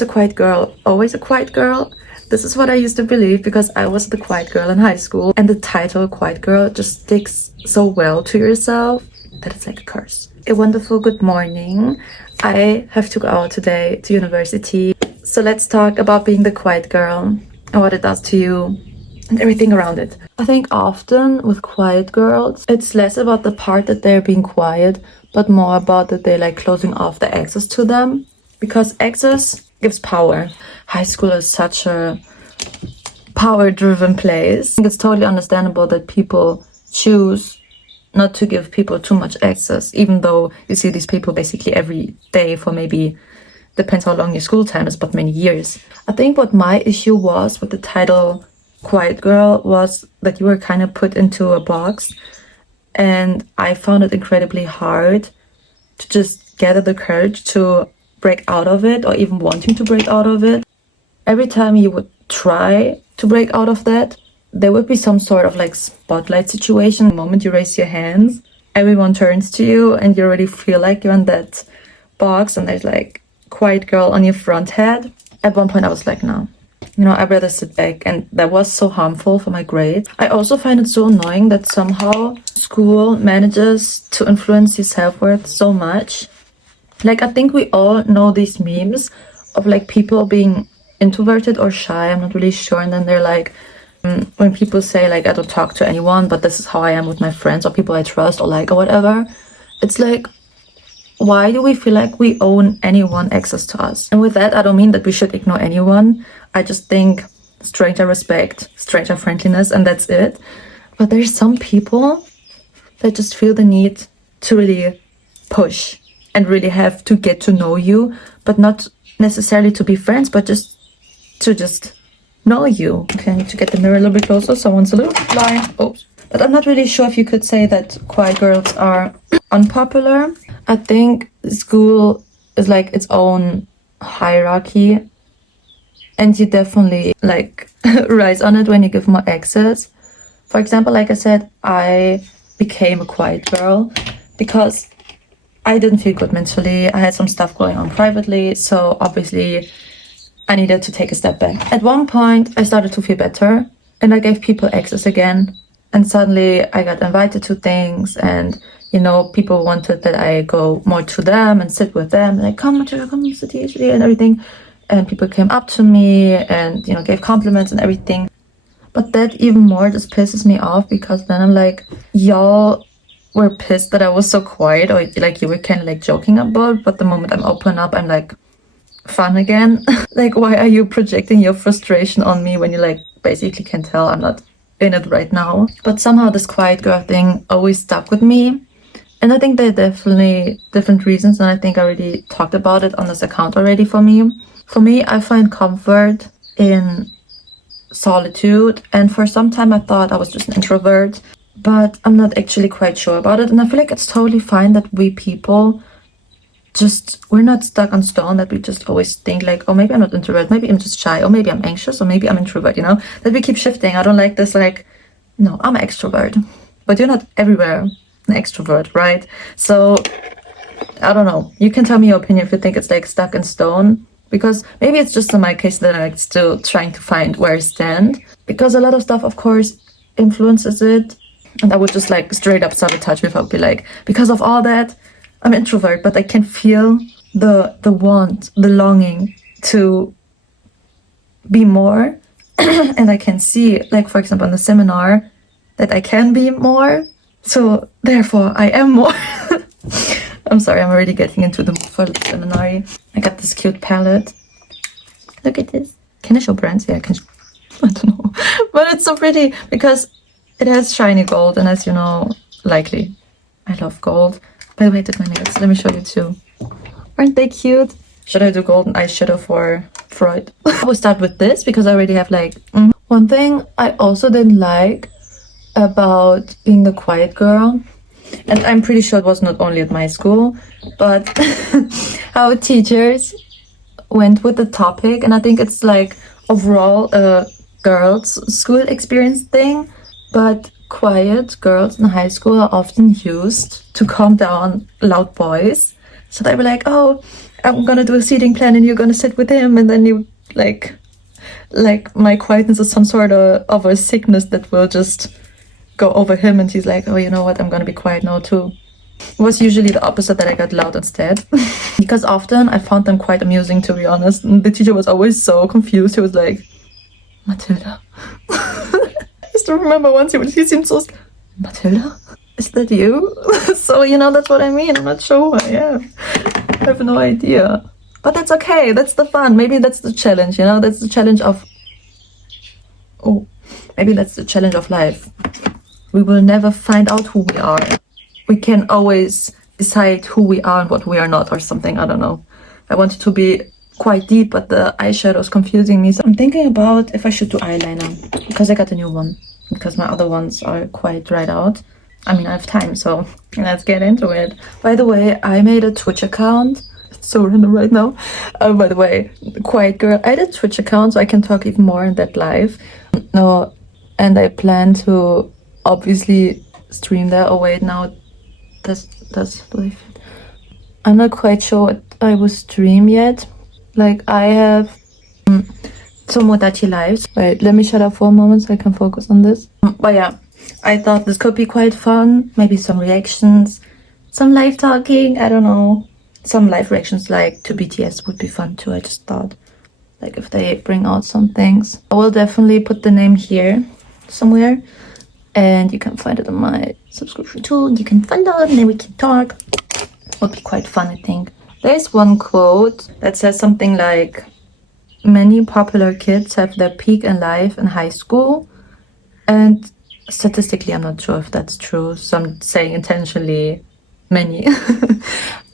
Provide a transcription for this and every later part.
A quiet girl, always a quiet girl. This is what I used to believe because I was the quiet girl in high school, and the title quiet girl just sticks so well to yourself that it's like a curse. A wonderful good morning. I have to go out today to university, so let's talk about being the quiet girl and what it does to you and everything around it. I think often with quiet girls, it's less about the part that they're being quiet, but more about that they're like closing off the access to them, because access gives power. High school is such a power-driven place. I think it's totally understandable that people choose not to give people too much access, even though you see these people basically every day for maybe, depends how long your school time is, but many years. I think what my issue was with the title Quiet Girl was that you were kind of put into a box, and I found it incredibly hard to just gather the courage to break out of it, or even wanting to break out of it. Every time you would try to break out of that, there would be some sort of like spotlight situation. The moment you raise your hands, everyone turns to you and you already feel like you're in that box and there's like quiet girl on your front head. At one point I was like, no, I'd rather sit back, and that was so harmful for my grades. I also find it so annoying that somehow school manages to influence your self-worth so much. Like, I think we all know these memes of like people being introverted or shy, I'm not really sure, and then they're like, when people say like, I don't talk to anyone, but this is how I am with my friends or people I trust or like or whatever, it's like, why do we feel like we own anyone access to us? And with that, I don't mean that we should ignore anyone. I just think stranger respect, stranger friendliness, and that's it. But there's some people that just feel the need to really push and really have to get to know you, but not necessarily to be friends, but just to know you. Okay, I need to get the mirror a little bit closer. Someone's a little blind. Oops. But I'm not really sure if you could say that quiet girls are unpopular. I think school is like its own hierarchy, and you definitely like rise on it when you give more access. For example, like I said, I became a quiet girl because I didn't feel good mentally. I had some stuff going on privately, so obviously I needed to take a step back. At one point, I started to feel better and I gave people access again. And suddenly I got invited to things, and, people wanted that I go more to them and sit with them. Like, come sit here and everything. And people came up to me and, gave compliments and everything. But that even more just pisses me off, because then I'm like, y'all were pissed that I was so quiet, or like you were kind of like joking about, but the moment I'm open up, I'm like fun again. Like, why are you projecting your frustration on me when you like basically can tell I'm not in it right now? But somehow this quiet girl thing always stuck with me, and I think there are definitely different reasons, and I think I already talked about it on this account already. For me, I find comfort in solitude, and for some time I thought I was just an introvert, but I'm not actually quite sure about it. And I feel like it's totally fine that we people we're not stuck on stone, that we just always think like, oh, maybe I'm not introvert, maybe I'm just shy, or maybe I'm anxious, or maybe I'm introvert, that we keep shifting. I don't like this, like, no, I'm an extrovert, but you're not everywhere an extrovert, right? So I don't know, you can tell me your opinion if you think it's like stuck in stone, because maybe it's just in my case that I'm like still trying to find where I stand, because a lot of stuff of course influences it. And I would just like straight up sabotage me. I would be like, because of all that, I'm introvert, but I can feel the want, the longing to be more. And I can see, like, for example, in the seminar, that I can be more. So therefore I am more. I'm sorry, I'm already getting into the mood for the seminar. I got this cute palette. Look at this. Can I show brands? Yeah, I can. I don't know. But it's so pretty because it has shiny gold, and as you know, likely, I love gold. By the way, I did my nails. Let me show you too. Aren't they cute? Should I do golden eyeshadow for Freud? I will start with this because I already have like... One thing I also didn't like about being the quiet girl, and I'm pretty sure it was not only at my school, but how teachers went with the topic. And I think it's like overall a girls' school experience thing. But quiet girls in high school are often used to calm down loud boys. So they'd be like, oh, I'm gonna do a seating plan and you're gonna sit with him, and then you like my quietness is some sort of a sickness that will just go over him, and he's like, oh, you know what, I'm gonna be quiet now too. It was usually the opposite, that I got loud instead. Because often I found them quite amusing, to be honest. And the teacher was always so confused. He was like, Matilda. I still remember once he seemed so, Matilda? Is that you? So, you know, that's what I mean. I'm not sure who I am. I have no idea. But that's okay. That's the fun. Maybe that's the challenge, you know? That's the challenge of... Oh, maybe that's the challenge of life. We will never find out who we are. We can always decide who we are and what we are not, or something. I don't know. I wanted to be quite deep, but the eyeshadow is confusing me. So I'm thinking about if I should do eyeliner, because I got a new one, because my other ones are quite dried out. I mean, I have time, so let's get into it. By the way, I made a Twitch account. It's so random right now. By the way, quiet girl. I did a Twitch account, so I can talk even more in that live. No, and I plan to obviously stream there. Oh wait, now that's I'm not quite sure what I will stream yet. Like, I have some Modachi lives. Wait, let me shut up for a moment so I can focus on this. But yeah, I thought this could be quite fun. Maybe some reactions, some live talking, I don't know. Some live reactions like to BTS would be fun too. I just thought, like, if they bring out some things. I will definitely put the name here somewhere, and you can find it on my subscription too. You can find out and then we can talk. Would be quite fun, I think. There's one quote that says something like, many popular kids have their peak in life in high school. And statistically, I'm not sure if that's true, so I'm saying intentionally many.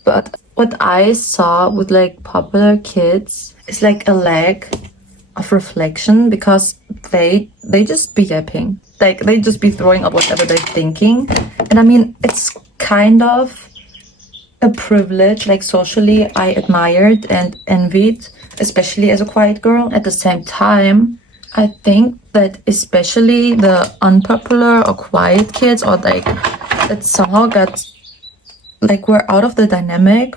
But what I saw with like popular kids is like a lack of reflection, because they just be yapping. Like, they just be throwing up whatever they're thinking. And I mean, it's kind of a privilege, like socially I admired and envied, especially as a quiet girl. At the same time, I think that especially the unpopular or quiet kids, or like that somehow got, like, were out of the dynamic,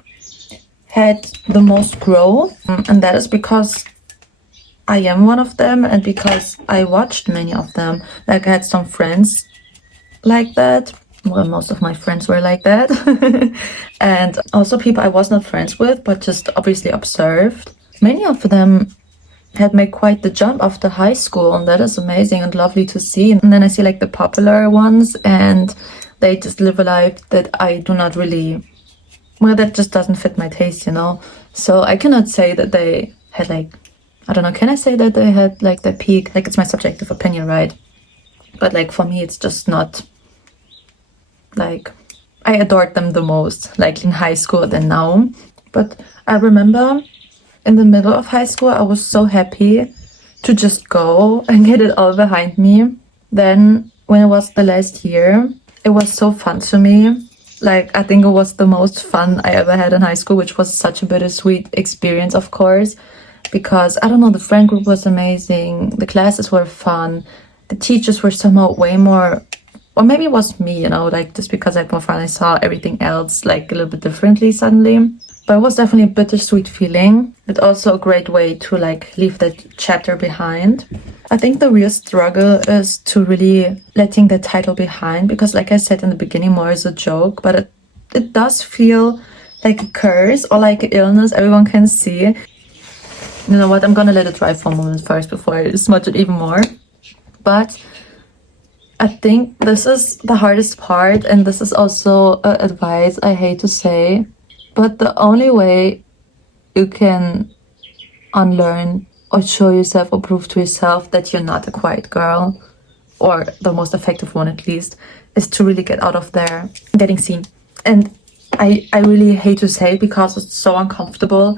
had the most growth. And that is because I am one of them, and because I watched many of them. Like, I had some friends like that. Well, most of my friends were like that. And also people I was not friends with, but just obviously observed. Many of them had made quite the jump after high school, and that is amazing and lovely to see. And then I see like the popular ones, and they just live a life that I do not really, well, that just doesn't fit my taste, you know. So I cannot say that they had like, I don't know, can I say that they had like the peak? Like, it's my subjective opinion, right? But like, for me, it's just not, like, I adored them the most, like in high school than now. But I remember in the middle of high school, I was so happy to just go and get it all behind me. Then when it was the last year, it was so fun to me. Like, I think it was the most fun I ever had in high school, which was such a bittersweet experience, of course, because, I don't know, the friend group was amazing, the classes were fun, the teachers were somehow way more, or maybe it was me, you know, like, just because I had more fun, I saw everything else like a little bit differently suddenly. But it was definitely a bittersweet feeling. It's also a great way to like leave that chapter behind. I think the real struggle is to really letting the title behind, because like I said in the beginning, more is a joke, but it does feel like a curse or like an illness everyone can see. You know what, I'm gonna let it dry for a moment first before I smudge it even more. But I think this is the hardest part, and this is also advice I hate to say, but the only way you can unlearn or show yourself or prove to yourself that you're not a quiet girl, or the most effective one at least, is to really get out of there, getting seen. And I really hate to say it because it's so uncomfortable,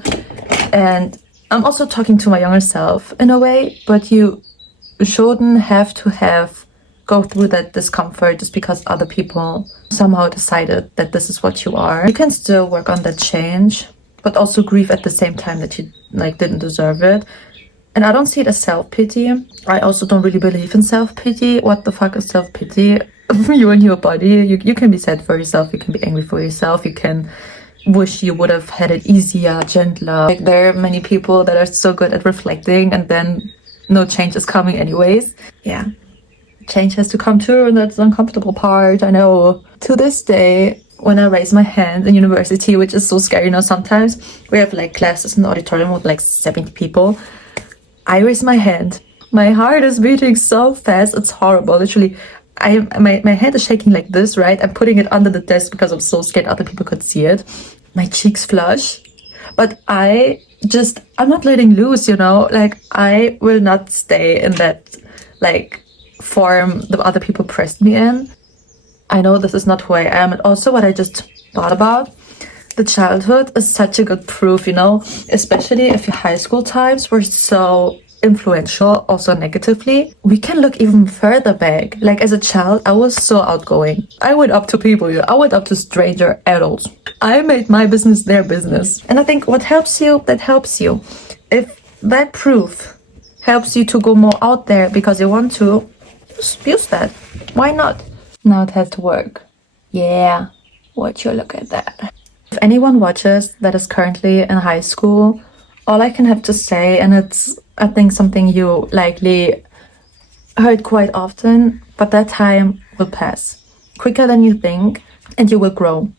and I'm also talking to my younger self in a way, but you shouldn't have to go through that discomfort just because other people somehow decided that this is what you are. You can still work on that change, but also grieve at the same time that you like didn't deserve it. And I don't see it as self-pity. I also don't really believe in self-pity. What the fuck is self-pity? You and your body. You can be sad for yourself. You can be angry for yourself. You can wish you would have had it easier, gentler. Like, there are many people that are so good at reflecting and then no change is coming anyways. Yeah, change has to come too, and that's the uncomfortable part, I know. To this day, when I raise my hand in university, which is so scary, sometimes we have like classes in the auditorium with like 70 people. I raise my hand. My heart is beating so fast, it's horrible. Literally, my hand is shaking like this, right? I'm putting it under the desk because I'm so scared other people could see it. My cheeks flush. But I'm not letting loose, Like, I will not stay in that, like, form the other people pressed me in. I know this is not who I am. And also what I just thought about, the childhood is such a good proof, especially if your high school times were so influential, also negatively. We can look even further back. Like, as a child, I was so outgoing. I went up to people, I went up to stranger adults. I made my business their business. And I think what helps you, that helps you. If that proof helps you to go more out there because you want to, just use that. Why not? Now it has to work. Yeah, would you look at that? If anyone watches that is currently in high school, all I can have to say, and it's, I think, something you likely heard quite often, but that time will pass quicker than you think, and you will grow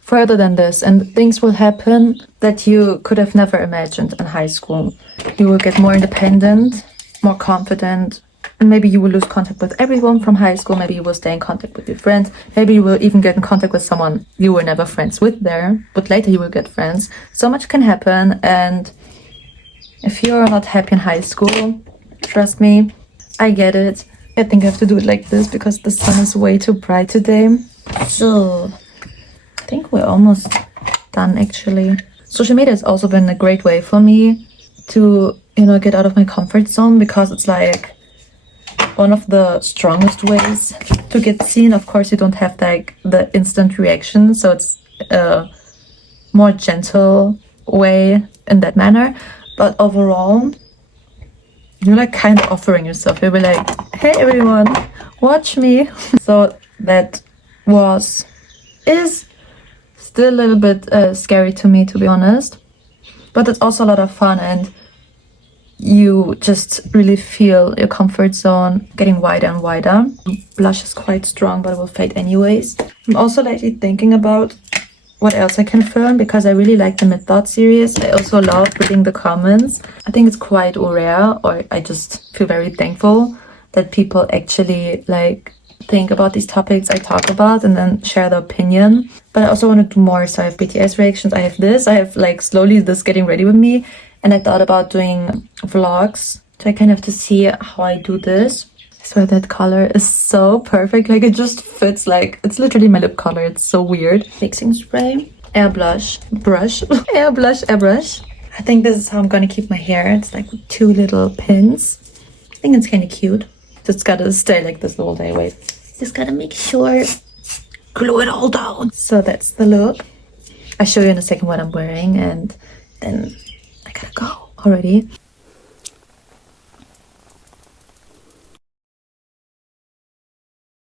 further than this, and things will happen that you could have never imagined in high school. You will get more independent, more confident, and maybe you will lose contact with everyone from high school. Maybe you will stay in contact with your friends. Maybe you will even get in contact with someone you were never friends with there, but later you will get friends. So much can happen, and if you're not happy in high school, trust me, I get it. I think I have to do it like this because the sun is way too bright today. So I think we're almost done, actually. Social media has also been a great way for me to, get out of my comfort zone, because it's like one of the strongest ways to get seen. Of course, you don't have like the instant reaction, so it's a more gentle way in that manner. But overall, you're like kind of offering yourself. You'll be like, hey everyone, watch me. So that is still a little bit scary to me, to be honest. But it's also a lot of fun, and you just really feel your comfort zone getting wider and wider. Blush is quite strong, but it will fade anyways. I'm also lately thinking about what else I can film, because I really like the Mid-Thought series. I also love reading the comments. I think it's quite rare, or I just feel very thankful that people actually like think about these topics I talk about and then share their opinion. But I also want to do more. So I have BTS reactions, I have this, I have like slowly this getting ready with me. And I thought about doing vlogs. So I kind of have to see how I do this. I swear that color is so perfect. Like, it just fits, like, it's literally my lip color. It's so weird. Fixing spray, airbrush, airbrush. I think this is how I'm gonna keep my hair. It's like with 2 little pins. I think it's kind of cute. Just gotta stay like this the whole day. Wait, just gotta make sure, glue it all down. So that's the look. I'll show you in a second what I'm wearing, and then I gotta go already.